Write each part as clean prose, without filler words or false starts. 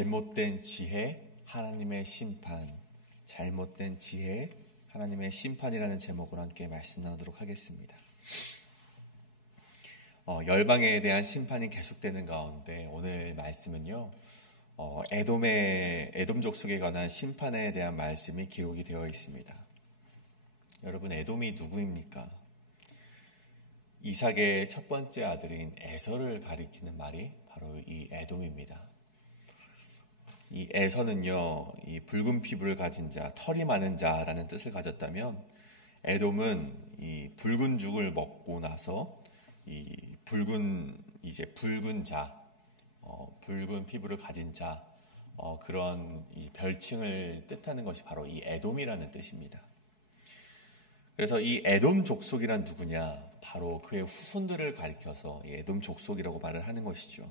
잘못된 지혜, 하나님의 심판. 잘못된 지혜, 하나님의 심판이라는 제목으로 함께 말씀 나누도록 하겠습니다. 열방에 대한 심판이 계속되는 가운데 오늘 말씀은요, 에돔 족속에 관한 심판에 대한 말씀이 기록이 되어 있습니다. 여러분, 에돔이 누구입니까? 이삭의 첫 번째 아들인 에서를 가리키는 말이 바로 이 에돔입니다. 이 에서는요, 이 붉은 피부를 가진 자, 털이 많은 자라는 뜻을 가졌다면, 에돔은 이 붉은 죽을 먹고 나서 이 붉은 자, 붉은 피부를 가진 자, 그런 이 별칭을 뜻하는 것이 바로 이 에돔이라는 뜻입니다. 그래서 이 에돔 족속이란 누구냐? 바로 그의 후손들을 가리켜서 이 에돔 족속이라고 말을 하는 것이죠.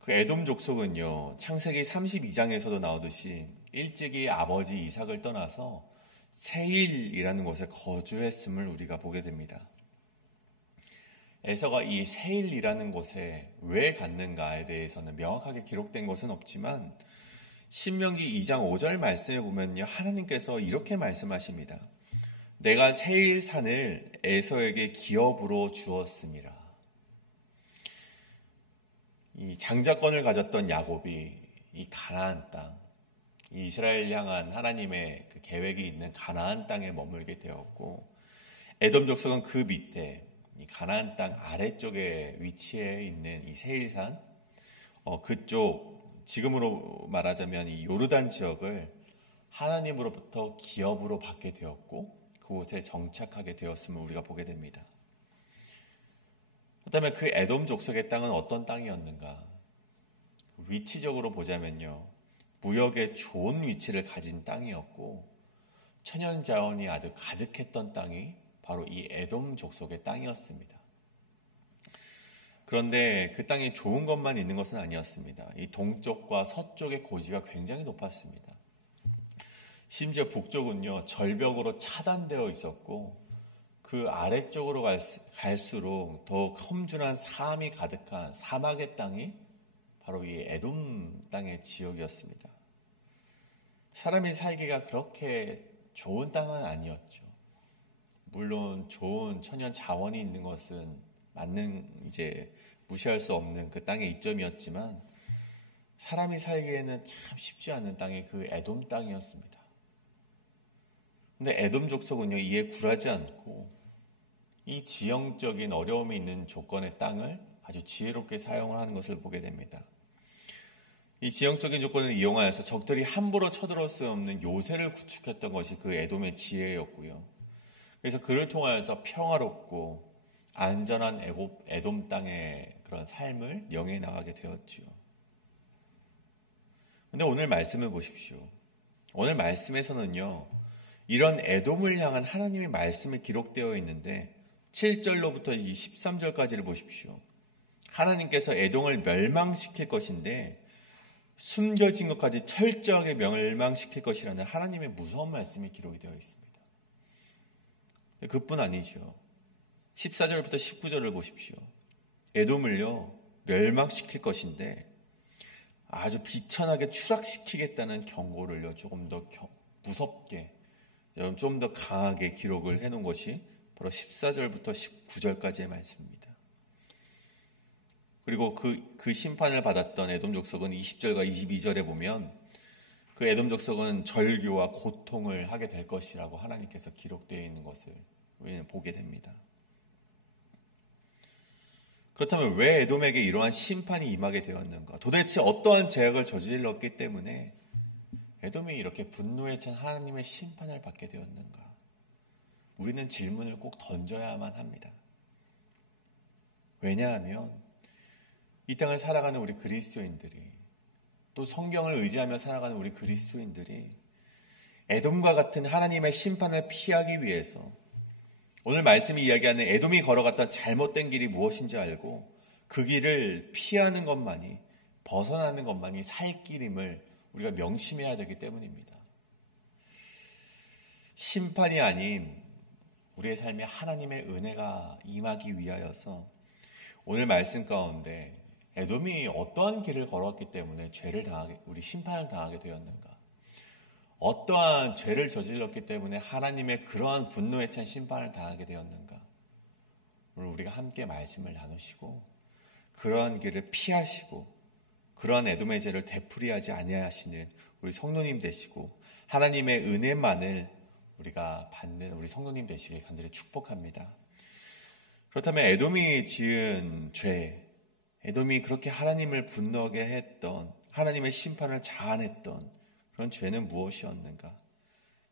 그 에돔 족속은요, 창세기 32장에서도 나오듯이 일찍이 아버지 이삭을 떠나서 세일이라는 곳에 거주했음을 우리가 보게 됩니다. 에서가 이 세일이라는 곳에 왜 갔는가에 대해서는 명확하게 기록된 것은 없지만 신명기 2장 5절 말씀에 보면요, 하나님께서 이렇게 말씀하십니다. 내가 세일산을 에서에게 기업으로 주었습니다. 이 장자권을 가졌던 야곱이 이 가나안 땅, 이스라엘 향한 하나님의 그 계획이 있는 가나안 땅에 머물게 되었고, 에돔 족속은 그 밑에 이 가나안 땅 아래쪽에 위치해 있는 이 세일산, 그쪽 지금으로 말하자면 이 요르단 지역을 하나님으로부터 기업으로 받게 되었고 그곳에 정착하게 되었음을 우리가 보게 됩니다. 그렇다면 그 에돔 족속의 땅은 어떤 땅이었는가? 위치적으로 보자면요, 무역에 좋은 위치를 가진 땅이었고 천연자원이 아주 가득했던 땅이 바로 이 에돔 족속의 땅이었습니다. 그런데 그 땅이 좋은 것만 있는 것은 아니었습니다. 이 동쪽과 서쪽의 고지가 굉장히 높았습니다. 심지어 북쪽은요, 절벽으로 차단되어 있었고 그 아래쪽으로 갈수록 더욱 험준한 사암이 가득한 사막의 땅이 바로 이 에돔 땅의 지역이었습니다. 사람이 살기가 그렇게 좋은 땅은 아니었죠. 물론 좋은 천연 자원이 있는 것은 무시할 수 없는 그 땅의 이점이었지만 사람이 살기에는 참 쉽지 않은 땅이 그 에돔 땅이었습니다. 근데 에돔 족속은요, 이에 굴하지 않고 이 지형적인 어려움이 있는 조건의 땅을 아주 지혜롭게 사용을 하는 것을 보게 됩니다. 이 지형적인 조건을 이용하여서 적들이 함부로 쳐들어올 수 없는 요새를 구축했던 것이 그 에돔의 지혜였고요. 그래서 그를 통하여서 평화롭고 안전한 에돔 땅의 그런 삶을 영위해 나가게 되었지요. 그런데 오늘 말씀을 보십시오. 오늘 말씀에서는요, 이런 에돔을 향한 하나님의 말씀이 기록되어 있는데 7절로부터 13절까지를 보십시오. 하나님께서 에돔을 멸망시킬 것인데 숨겨진 것까지 철저하게 멸망시킬 것이라는 하나님의 무서운 말씀이 기록이 되어 있습니다. 그뿐 아니죠. 14절부터 19절을 보십시오. 에돔을요, 멸망시킬 것인데 아주 비천하게 추락시키겠다는 경고를요, 조금 더 무섭게, 좀 더 강하게 기록을 해놓은 것이 바로 14절부터 19절까지의 말씀입니다. 그리고 그 심판을 받았던 에돔 족속은 20절과 22절에 보면 그 에돔 족속은 절규와 고통을 하게 될 것이라고 하나님께서 기록되어 있는 것을 우리는 보게 됩니다. 그렇다면 왜 에돔에게 이러한 심판이 임하게 되었는가? 도대체 어떠한 죄악을 저질렀기 때문에 에돔이 이렇게 분노에 찬 하나님의 심판을 받게 되었는가? 우리는 질문을 꼭 던져야만 합니다. 왜냐하면 이 땅을 살아가는 우리 그리스도인들이, 또 성경을 의지하며 살아가는 우리 그리스도인들이 에돔과 같은 하나님의 심판을 피하기 위해서 오늘 말씀이 이야기하는 에돔이 걸어갔던 잘못된 길이 무엇인지 알고 그 길을 피하는 것만이, 벗어나는 것만이 살 길임을 우리가 명심해야 되기 때문입니다. 심판이 아닌 우리의 삶에 하나님의 은혜가 임하기 위하여서 오늘 말씀 가운데 에돔이 어떠한 길을 걸어왔기 때문에 우리 심판을 당하게 되었는가? 어떠한 죄를 저질렀기 때문에 하나님의 그러한 분노에 찬 심판을 당하게 되었는가? 오늘 우리가 함께 말씀을 나누시고 그러한 길을 피하시고 그러한 에돔의 죄를 되풀이하지 아니하시는 우리 성도님 되시고 하나님의 은혜만을 우리가 받는 우리 성도님 되시길 간절히 축복합니다. 그렇다면 에돔이 지은 죄, 에돔이 그렇게 하나님을 분노하게 했던, 하나님의 심판을 자아냈던 그런 죄는 무엇이었는가?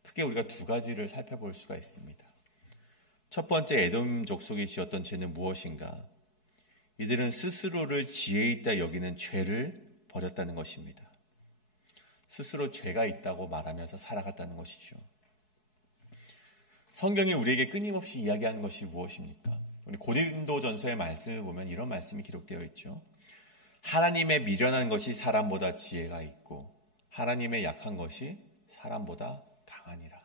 크게 우리가 두 가지를 살펴볼 수가 있습니다. 첫 번째, 에돔 족속이 지었던 죄는 무엇인가? 이들은 스스로를 지혜 있다 여기는 죄를 버렸다는 것입니다. 스스로 죄가 있다고 말하면서 살아갔다는 것이죠. 성경이 우리에게 끊임없이 이야기하는 것이 무엇입니까? 우리 고린도전서의 말씀을 보면 이런 말씀이 기록되어 있죠. 하나님의 미련한 것이 사람보다 지혜가 있고 하나님의 약한 것이 사람보다 강하니라.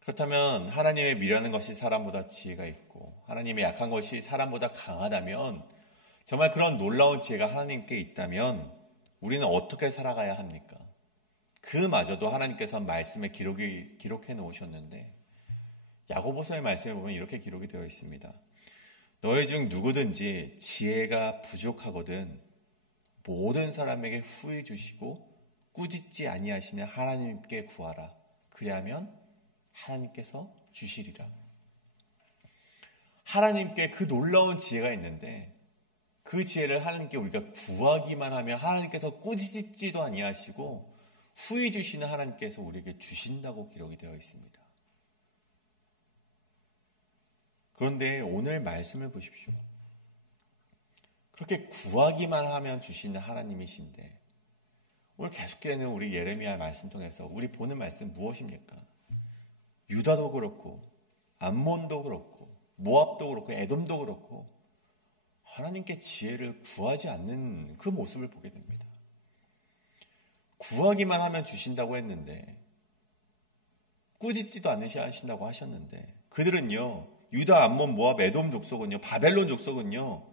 그렇다면 하나님의 미련한 것이 사람보다 지혜가 있고 하나님의 약한 것이 사람보다 강하다면 정말 그런 놀라운 지혜가 하나님께 있다면 우리는 어떻게 살아가야 합니까? 그마저도 하나님께서 말씀에 기록해 놓으셨는데 야고보서의 말씀을 보면 이렇게 기록이 되어 있습니다. 너희 중 누구든지 지혜가 부족하거든 모든 사람에게 후히 주시고 꾸짖지 아니하시는 하나님께 구하라. 그리하면 하나님께서 주시리라. 하나님께 그 놀라운 지혜가 있는데 그 지혜를 하나님께 우리가 구하기만 하면 하나님께서 꾸짖지도 아니하시고 후히 주시는 하나님께서 우리에게 주신다고 기록이 되어 있습니다. 그런데 오늘 말씀을 보십시오. 그렇게 구하기만 하면 주시는 하나님이신데 오늘 계속되는 우리 예레미야 말씀 통해서 우리 보는 말씀 무엇입니까? 유다도 그렇고 암몬도 그렇고 모압도 그렇고 에돔도 그렇고 하나님께 지혜를 구하지 않는 그 모습을 보게 됩니다. 구하기만 하면 주신다고 했는데 꾸짖지도 않으신다고 하셨는데 그들은요 유다, 암몬, 모압, 에돔 족속은요 바벨론 족속은요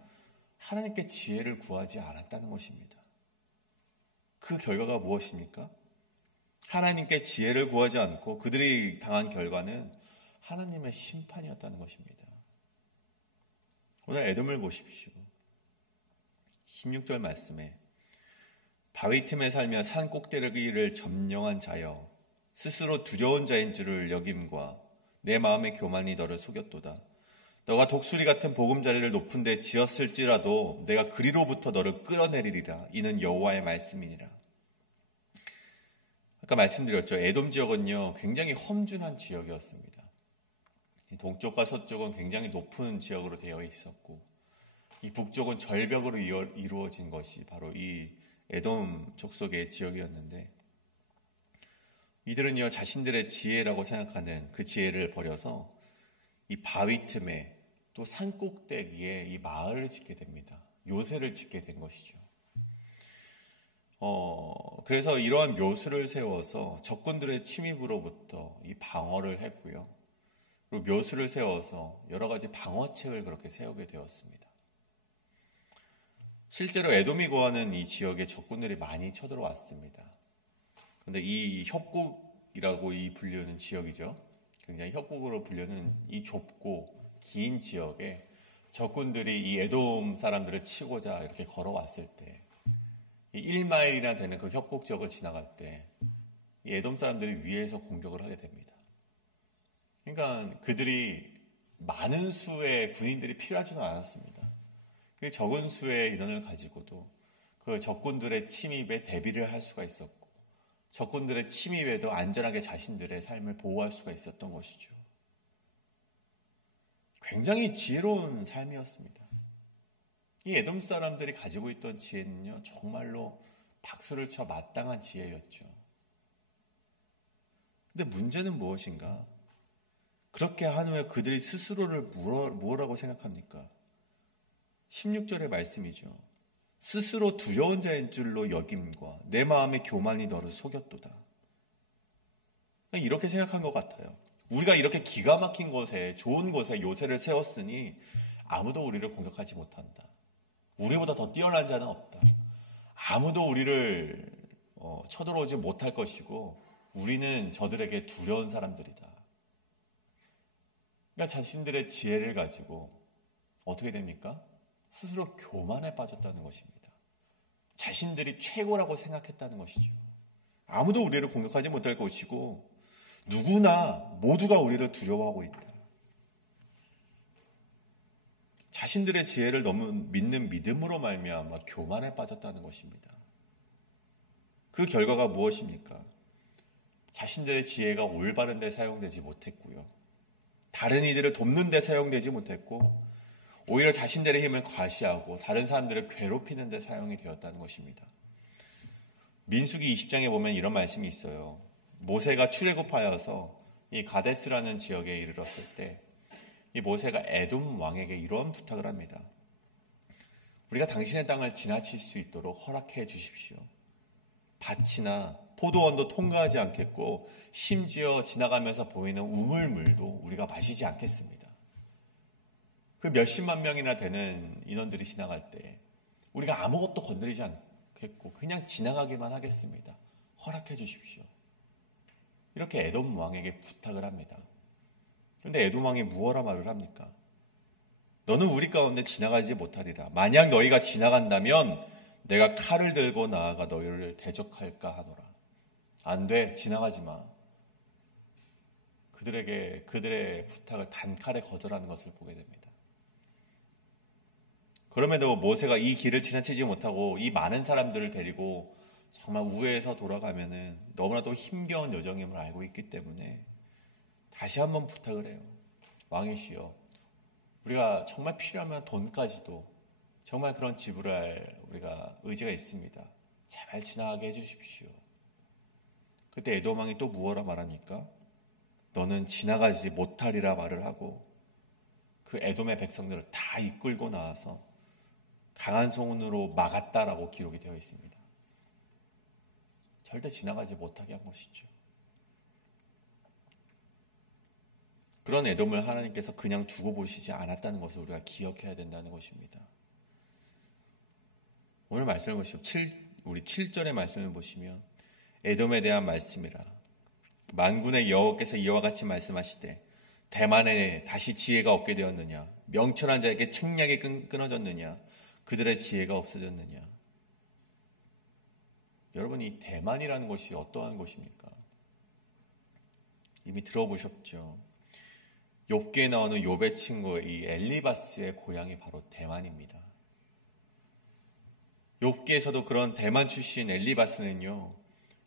하나님께 지혜를 구하지 않았다는 것입니다. 그 결과가 무엇입니까? 하나님께 지혜를 구하지 않고 그들이 당한 결과는 하나님의 심판이었다는 것입니다. 오늘 에돔을 보십시오. 16절 말씀에 바위 틈에 살며 산 꼭대기를 점령한 자여 스스로 두려운 자인 줄을 여김과 내 마음의 교만이 너를 속였도다. 너가 독수리 같은 보금자리를 높은 데 지었을지라도 내가 그리로부터 너를 끌어내리리라. 이는 여호와의 말씀이니라. 아까 말씀드렸죠. 에돔 지역은요 굉장히 험준한 지역이었습니다. 동쪽과 서쪽은 굉장히 높은 지역으로 되어 있었고 이 북쪽은 절벽으로 이루어진 것이 바로 이 에돔 족속의 지역이었는데 이들은요 자신들의 지혜라고 생각하는 그 지혜를 버려서 이 바위 틈에 또 산꼭대기에 이 마을을 짓게 됩니다. 요새를 짓게 된 것이죠. 그래서 이러한 묘수를 세워서 적군들의 침입으로부터 이 방어를 했고요. 그리고 묘수를 세워서 여러 가지 방어책을 그렇게 세우게 되었습니다. 실제로 에돔이 거하는 이 지역에 적군들이 많이 쳐들어왔습니다. 그런데 이 협곡이라고 이 불리는 지역이죠. 굉장히 협곡으로 불리는 이 좁고 긴 지역에 적군들이 이 에돔 사람들을 치고자 이렇게 걸어왔을 때 이 1마일이나 되는 그 협곡 지역을 지나갈 때 이 에돔 사람들이 위에서 공격을 하게 됩니다. 그러니까 그들이 많은 수의 군인들이 필요하지는 않았습니다. 그 적은 수의 인원을 가지고도 그 적군들의 침입에 대비를 할 수가 있었고 적군들의 침입에도 안전하게 자신들의 삶을 보호할 수가 있었던 것이죠. 굉장히 지혜로운 삶이었습니다. 이 에돔 사람들이 가지고 있던 지혜는요 정말로 박수를 쳐 마땅한 지혜였죠. 근데 문제는 무엇인가? 그렇게 한 후에 그들이 스스로를 뭐라고 생각합니까? 16절의 말씀이죠. 스스로 두려운 자인 줄로 여김과 내 마음의 교만이 너를 속였도다. 이렇게 생각한 것 같아요. 우리가 이렇게 기가 막힌 곳에 좋은 곳에 요새를 세웠으니 아무도 우리를 공격하지 못한다. 우리보다 더 뛰어난 자는 없다. 아무도 우리를 쳐들어오지 못할 것이고 우리는 저들에게 두려운 사람들이다. 그러니까 자신들의 지혜를 가지고 어떻게 됩니까? 스스로 교만에 빠졌다는 것입니다. 자신들이 최고라고 생각했다는 것이죠. 아무도 우리를 공격하지 못할 것이고 누구나 모두가 우리를 두려워하고 있다. 자신들의 지혜를 너무 믿는 믿음으로 말미암아 교만에 빠졌다는 것입니다. 그 결과가 무엇입니까? 자신들의 지혜가 올바른 데 사용되지 못했고요. 다른 이들을 돕는 데 사용되지 못했고 오히려 자신들의 힘을 과시하고 다른 사람들을 괴롭히는 데 사용이 되었다는 것입니다. 민수기 20장에 보면 이런 말씀이 있어요. 모세가 출애굽하여서 이 가데스라는 지역에 이르렀을 때 이 모세가 에돔 왕에게 이런 부탁을 합니다. 우리가 당신의 땅을 지나칠 수 있도록 허락해 주십시오. 밭이나 포도원도 통과하지 않겠고 심지어 지나가면서 보이는 우물물도 우리가 마시지 않겠습니다. 그 몇십만 명이나 되는 인원들이 지나갈 때 우리가 아무것도 건드리지 않겠고 그냥 지나가기만 하겠습니다. 허락해 주십시오. 이렇게 에돔 왕에게 부탁을 합니다. 그런데 에돔 왕이 무엇라 말을 합니까? 너는 우리 가운데 지나가지 못하리라. 만약 너희가 지나간다면 내가 칼을 들고 나아가 너희를 대적할까 하노라. 안 돼. 지나가지 마. 그들의 부탁을 단칼에 거절하는 것을 보게 됩니다. 그럼에도 모세가 이 길을 지나치지 못하고 이 많은 사람들을 데리고 정말 우회해서 돌아가면은 너무나도 힘겨운 여정임을 알고 있기 때문에 다시 한번 부탁을 해요. 왕이시여, 우리가 정말 필요하면 돈까지도 정말 그런 지불할 우리가 의지가 있습니다. 제발 지나가게 해주십시오. 그때 에돔 왕이 또 무엇라 말합니까? 너는 지나가지 못하리라 말을 하고 그 에돔의 백성들을 다 이끌고 나와서 강한 손으로 막았다라고 기록이 되어 있습니다. 절대 지나가지 못하게 한 것이죠. 그런 에돔을 하나님께서 그냥 두고 보시지 않았다는 것을 우리가 기억해야 된다는 것입니다. 오늘 말씀을 보시면 우리 7절의 말씀을 보시면 에돔에 대한 말씀이라. 만군의 여호와께서 이와 같이 말씀하시되 대만에 다시 지혜가 없게 되었느냐? 명철한 자에게 책략이 끊어졌느냐? 그들의 지혜가 없어졌느냐? 여러분, 이 대만이라는 것이 어떠한 곳입니까? 이미 들어보셨죠? 욥기에 나오는 욥의 친구 이 엘리바스의 고향이 바로 대만입니다. 욥기에서도 그런 대만 출신 엘리바스는요,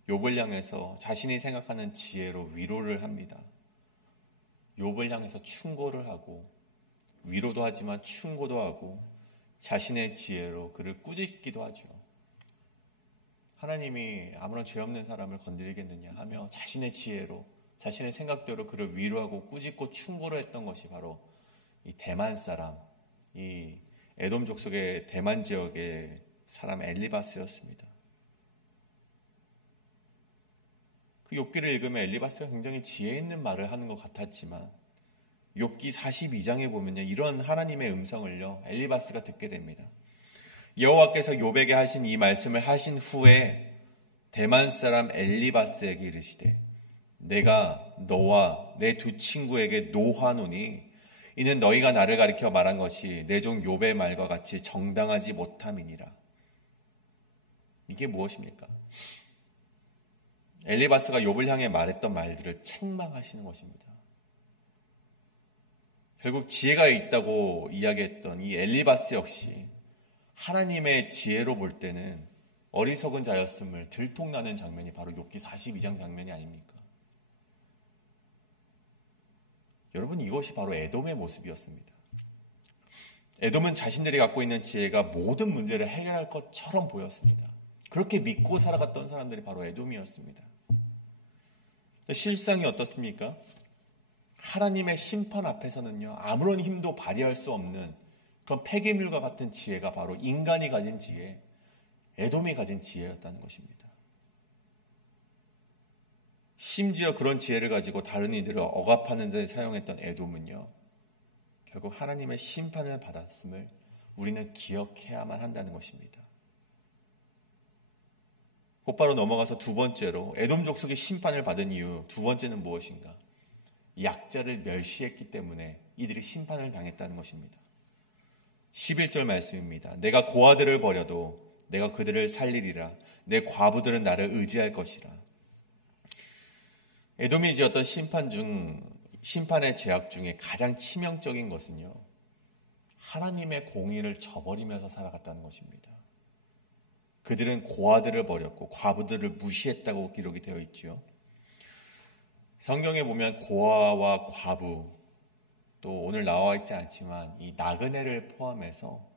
욥을 향해서 자신이 생각하는 지혜로 위로를 합니다. 욥을 향해서 충고를 하고 위로도 하지만 충고도 하고 자신의 지혜로 그를 꾸짖기도 하죠. 하나님이 아무런 죄 없는 사람을 건드리겠느냐 하며 자신의 지혜로 자신의 생각대로 그를 위로하고 꾸짖고 충고를 했던 것이 바로 이 대만 사람, 이 에돔 족속의 대만 지역의 사람 엘리바스였습니다. 그 욥기를 읽으면 엘리바스가 굉장히 지혜 있는 말을 하는 것 같았지만 욥기 42장에 보면요, 이런 하나님의 음성을요 엘리바스가 듣게 됩니다. 여호와께서 욥에게 하신 이 말씀을 하신 후에 대만 사람 엘리바스에게 이르시되 내가 너와 내 두 친구에게 노하노니 이는 너희가 나를 가리켜 말한 것이 내 종 욥의 말과 같이 정당하지 못함이니라. 이게 무엇입니까? 엘리바스가 욥을 향해 말했던 말들을 책망하시는 것입니다. 결국 지혜가 있다고 이야기했던 이 엘리바스 역시 하나님의 지혜로 볼 때는 어리석은 자였음을 들통나는 장면이 바로 욥기 42장 장면이 아닙니까? 여러분, 이것이 바로 에돔의 모습이었습니다. 에돔은 자신들이 갖고 있는 지혜가 모든 문제를 해결할 것처럼 보였습니다. 그렇게 믿고 살아갔던 사람들이 바로 에돔이었습니다. 실상이 어떻습니까? 하나님의 심판 앞에서는요, 아무런 힘도 발휘할 수 없는 그런 폐기물과 같은 지혜가 바로 인간이 가진 지혜, 에돔이 가진 지혜였다는 것입니다. 심지어 그런 지혜를 가지고 다른 이들을 억압하는 데 사용했던 에돔은요, 결국 하나님의 심판을 받았음을 우리는 기억해야만 한다는 것입니다. 곧바로 넘어가서 두 번째로 에돔 족속이 심판을 받은 이유, 두 번째는 무엇인가? 약자를 멸시했기 때문에 이들이 심판을 당했다는 것입니다. 11절 말씀입니다. 내가 고아들을 버려도 내가 그들을 살리리라. 내 과부들은 나를 의지할 것이라. 에돔이 지었던 심판의 죄악 중에 가장 치명적인 것은요, 하나님의 공의를 저버리면서 살아갔다는 것입니다. 그들은 고아들을 버렸고 과부들을 무시했다고 기록이 되어 있죠. 성경에 보면 고아와 과부, 또 오늘 나와 있지 않지만 이 나그네를 포함해서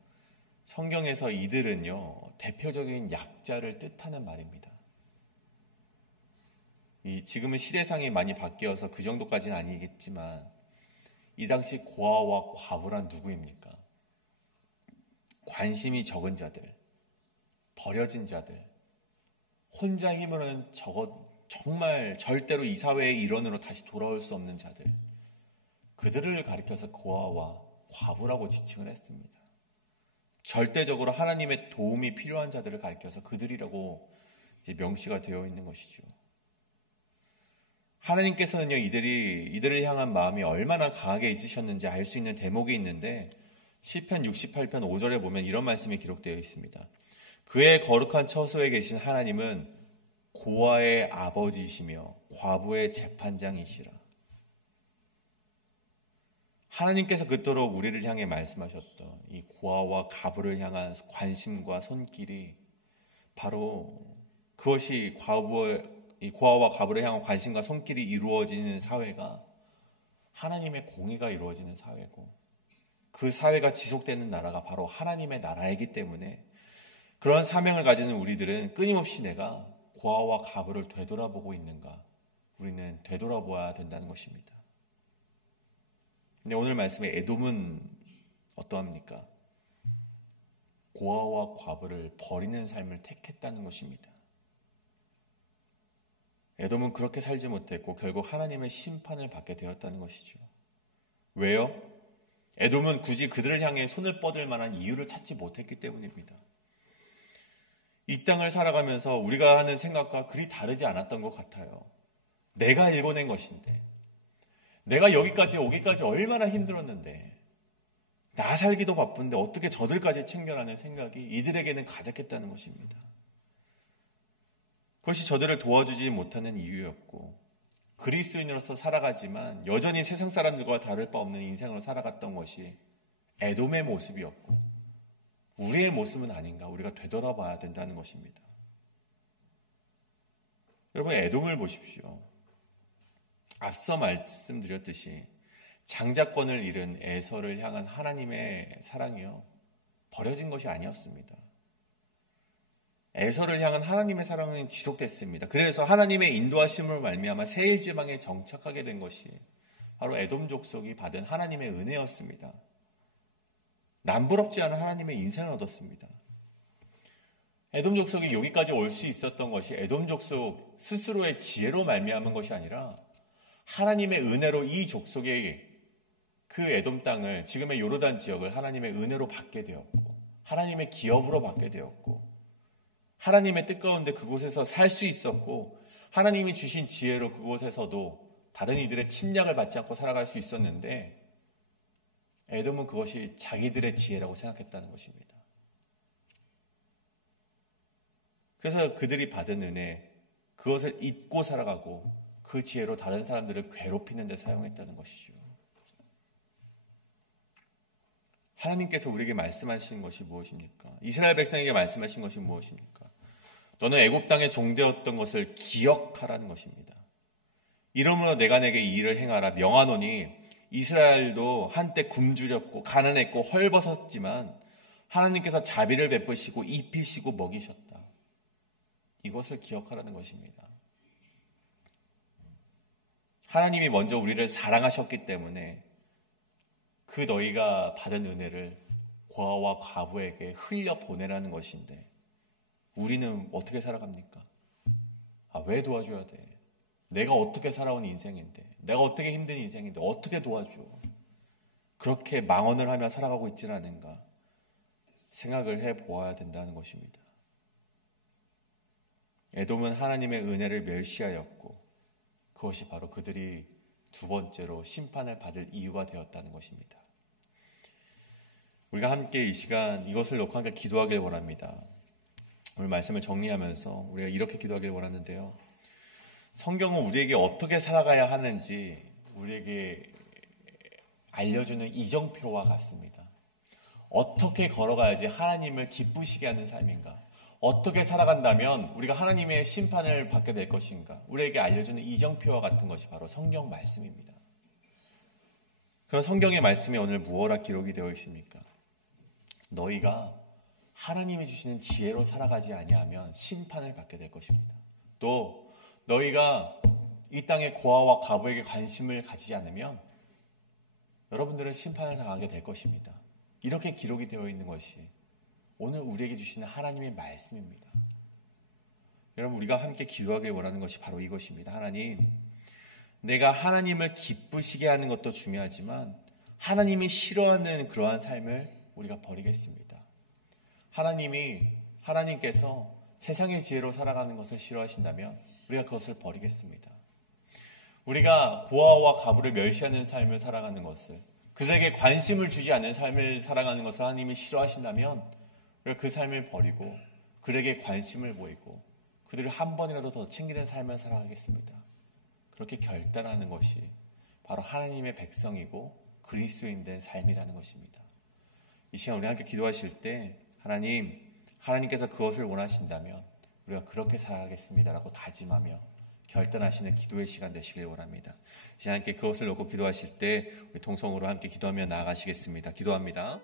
성경에서 이들은요, 대표적인 약자를 뜻하는 말입니다. 지금은 시대상이 많이 바뀌어서 그 정도까지는 아니겠지만 이 당시 고아와 과부란 누구입니까? 관심이 적은 자들, 버려진 자들, 혼자 힘으로는 정말 절대로 이 사회의 일원으로 다시 돌아올 수 없는 자들, 그들을 가리켜서 고아와 과부라고 지칭을 했습니다. 절대적으로 하나님의 도움이 필요한 자들을 가리켜서 그들이라고 이제 명시가 되어 있는 것이죠. 하나님께서는요, 이들을 향한 마음이 얼마나 강하게 있으셨는지 알 수 있는 대목이 있는데 시편 68편 5절에 보면 이런 말씀이 기록되어 있습니다. 그의 거룩한 처소에 계신 하나님은 고아의 아버지이시며 과부의 재판장이시라. 하나님께서 그토록 우리를 향해 말씀하셨던 이 고아와 과부를 향한 관심과 손길이 바로 그것이 이 고아와 과부를 향한 관심과 손길이 이루어지는 사회가 하나님의 공의가 이루어지는 사회고, 그 사회가 지속되는 나라가 바로 하나님의 나라이기 때문에 그런 사명을 가지는 우리들은 끊임없이 내가 고아와 과부를 되돌아보고 있는가, 우리는 되돌아보아야 된다는 것입니다. 근데 오늘 말씀에 에돔은 어떠합니까? 고아와 과부를 버리는 삶을 택했다는 것입니다. 에돔은 그렇게 살지 못했고 결국 하나님의 심판을 받게 되었다는 것이죠. 왜요? 에돔은 굳이 그들을 향해 손을 뻗을 만한 이유를 찾지 못했기 때문입니다. 이 땅을 살아가면서 우리가 하는 생각과 그리 다르지 않았던 것 같아요. 내가 일궈낸 것인데, 내가 여기까지 오기까지 얼마나 힘들었는데, 나 살기도 바쁜데 어떻게 저들까지 챙겨라는 생각이 이들에게는 가득했다는 것입니다. 그것이 저들을 도와주지 못하는 이유였고, 그리스도인으로서 살아가지만 여전히 세상 사람들과 다를 바 없는 인생으로 살아갔던 것이 에돔의 모습이었고, 우리의 모습은 아닌가, 우리가 되돌아봐야 된다는 것입니다. 여러분, 에돔을 보십시오. 앞서 말씀드렸듯이 장자권을 잃은 에서를 향한 하나님의 사랑이요, 버려진 것이 아니었습니다. 에서를 향한 하나님의 사랑은 지속됐습니다. 그래서 하나님의 인도하심을 말미암아 세일 지방에 정착하게 된 것이 바로 에돔 족속이 받은 하나님의 은혜였습니다. 남부럽지 않은 하나님의 인생을 얻었습니다. 에돔 족속이 여기까지 올 수 있었던 것이 에돔 족속 스스로의 지혜로 말미암은 것이 아니라 하나님의 은혜로 이 족속의 그 에돔 땅을, 지금의 요르단 지역을 하나님의 은혜로 받게 되었고, 하나님의 기업으로 받게 되었고, 하나님의 뜻 가운데 그곳에서 살 수 있었고, 하나님이 주신 지혜로 그곳에서도 다른 이들의 침략을 받지 않고 살아갈 수 있었는데, 에돔은 그것이 자기들의 지혜라고 생각했다는 것입니다. 그래서 그들이 받은 은혜, 그것을 잊고 살아가고 그 지혜로 다른 사람들을 괴롭히는 데 사용했다는 것이죠. 하나님께서 우리에게 말씀하신 것이 무엇입니까? 이스라엘 백성에게 말씀하신 것이 무엇입니까? 너는 애굽 땅에 종되었던 것을 기억하라는 것입니다. 이러므로 내가 내게 이 일을 행하라 명하노니, 이스라엘도 한때 굶주렸고 가난했고 헐벗었지만 하나님께서 자비를 베푸시고 입히시고 먹이셨다. 이것을 기억하라는 것입니다. 하나님이 먼저 우리를 사랑하셨기 때문에 그 너희가 받은 은혜를 고아와 과부에게 흘려보내라는 것인데, 우리는 어떻게 살아갑니까? 왜 도와줘야 돼? 내가 어떻게 살아온 인생인데, 내가 어떻게 힘든 인생인데 어떻게 도와줘? 그렇게 망언을 하며 살아가고 있지는 않은가? 생각을 해보아야 된다는 것입니다. 에돔은 하나님의 은혜를 멸시하였고 그것이 바로 그들이 두 번째로 심판을 받을 이유가 되었다는 것입니다. 우리가 함께 이 시간 이것을 놓고 함께 기도하길 원합니다. 오늘 말씀을 정리하면서 우리가 이렇게 기도하길 원하는데요. 성경은 우리에게 어떻게 살아가야 하는지 우리에게 알려주는 이정표와 같습니다. 어떻게 걸어가야지 하나님을 기쁘시게 하는 삶인가? 어떻게 살아간다면 우리가 하나님의 심판을 받게 될 것인가? 우리에게 알려주는 이정표와 같은 것이 바로 성경 말씀입니다. 그런 성경의 말씀이 오늘 무엇라 기록이 되어 있습니까? 너희가 하나님이 주시는 지혜로 살아가지 아니하면 심판을 받게 될 것입니다. 또 너희가 이 땅의 고아와 과부에게 관심을 가지지 않으면 여러분들은 심판을 당하게 될 것입니다. 이렇게 기록이 되어 있는 것이 오늘 우리에게 주시는 하나님의 말씀입니다. 여러분, 우리가 함께 기도하길 원하는 것이 바로 이것입니다. 하나님, 내가 하나님을 기쁘시게 하는 것도 중요하지만 하나님이 싫어하는 그러한 삶을 우리가 버리겠습니다. 하나님께서 세상의 지혜로 살아가는 것을 싫어하신다면 우리가 그것을 버리겠습니다. 우리가 고아와 과부를 멸시하는 삶을 살아가는 것을, 그들에게 관심을 주지 않는 삶을 살아가는 것을 하나님이 싫어하신다면 우리가 그 삶을 버리고 그들에게 관심을 보이고 그들을 한 번이라도 더 챙기는 삶을 살아가겠습니다. 그렇게 결단하는 것이 바로 하나님의 백성이고 그리스도인 된 삶이라는 것입니다. 이 시간 우리 함께 기도하실 때 하나님께서 그것을 원하신다면 우리가 그렇게 살아가겠습니다라고 다짐하며 결단하시는 기도의 시간 되시길 원합니다. 이 시간 함께 그것을 놓고 기도하실 때 우리 동성으로 함께 기도하며 나아가시겠습니다. 기도합니다.